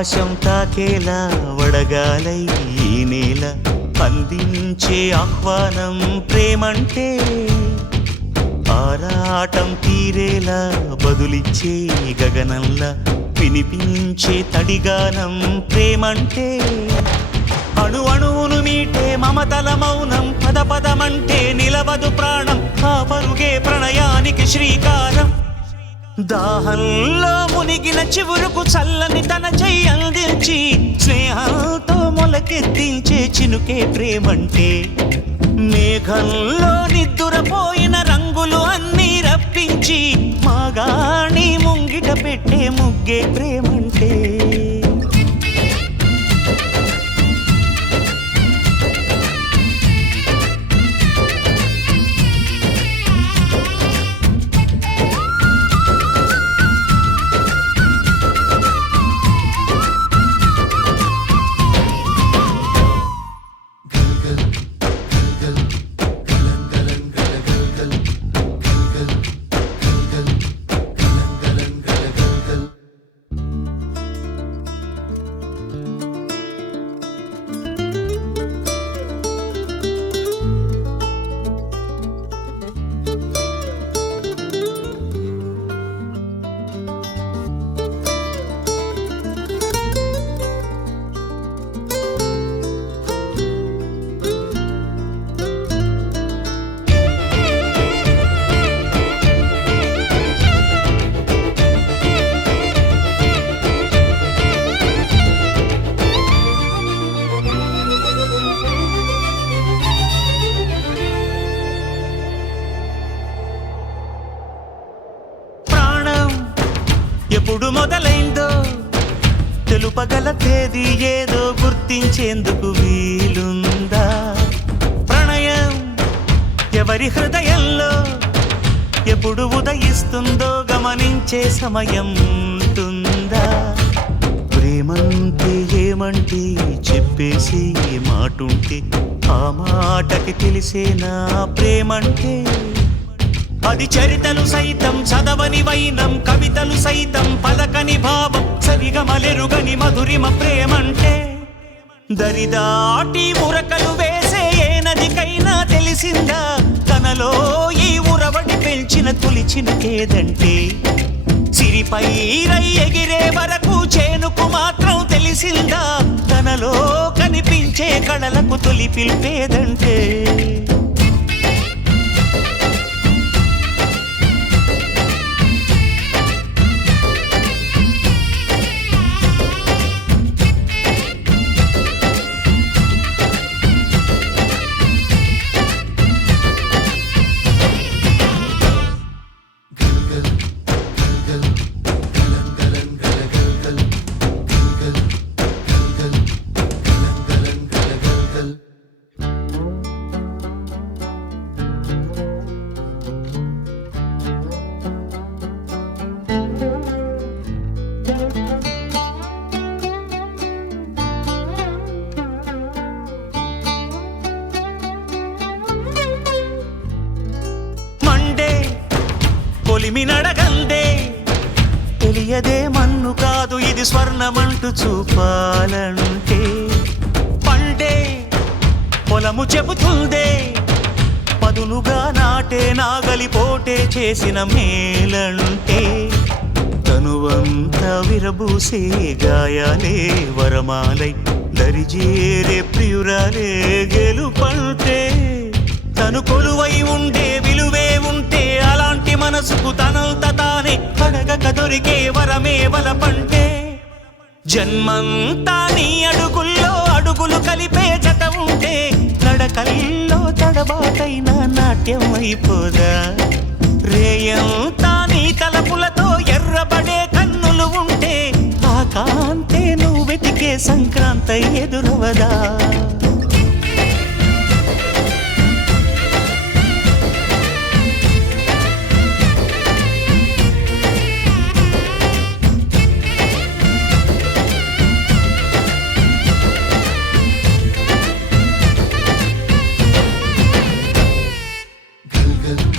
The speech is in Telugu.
ఆకాశం తాకేలా వడగాలై ఈ నేల అందించే ఆహ్వానం ప్రేమంటే ఆరాటం తీరేలా బదులిచ్చే గగనంలా వినిపించే తడిగానం ప్రేమంటే అణు అణువును మీటే మమతల మౌనం పద పదమంటే నిలవదు ప్రాణం ఆ పరుగే ప్రణయానికి శ్రీకారం దాహంలో మునిగిన చివురుకు చల్లని తన చెయ్యి అందించి స్నేహంతో మొలకెత్తించే చినుకే ప్రేమంటే మేఘంలో నిద్దురపోయిన రంగులు అన్నీ రప్పించి మాగాణి ముంగిట పెట్టే ముగ్గే ప్రేమంటే ఎప్పుడు మొదలైందో తెలుపగల తేదీ ఏదో గుర్తించేందుకు వీలుందా ప్రణయం ఎవరి హృదయంలో ఎప్పుడు ఉదయిస్తుందో గమనించే సమయం ఉంటుందా ప్రేమంటే ఏమంటే చెప్పేసి మాటుంటే ఆ మాటకి తెలిసేనా ప్రేమంటే అది చరితలు సైతం చదవని వైనం కవితలు సైతం పలకని భావం సరిగమలెరుగని మధురిమ ప్రేమంటే దరిదాటి ఉరకలు వేసే ఏ నదికైనా తెలిసిందా తనలో ఈ ఉరవడి పెంచిన తొలిచినకేదంటే సిరిపై రై ఎగిరే వరకు చేనుకు మాత్రం తెలిసిందా తనలో కనిపించే కళలకు తొలి పిలిపేదంటే కొలిమినడగందే తెలియదే మన్ను కాదు ఇది స్వర్ణమంటూ చూపాలంటే పండే పొలము చెబుతుందే పదునుగా నాటే నాగలి పోటే చేసిన మేలంటే తనువంతా విరబూసే గాయాలే వరమాలై దరిజేరే ప్రియురాలే గెలుపంటే తను కొలువై ఉండే విలువే ఉంటే అలాంటి మనసుకు తనంత తానే అడగక దొరికే వరమే వలపంటే జన్మంతా నీ అడుగుల్లో అడుగులు కలిపే జత ఉంటే నడకల్లో తడబాటైన నాట్యం అయిపోదా రేయంతా నీ తలపులతో ఎర్రబడే కన్నులు ఉంటే ఆ కాంతే నువ్వు వెతికే సంక్రాంతి ఎదురవదా good.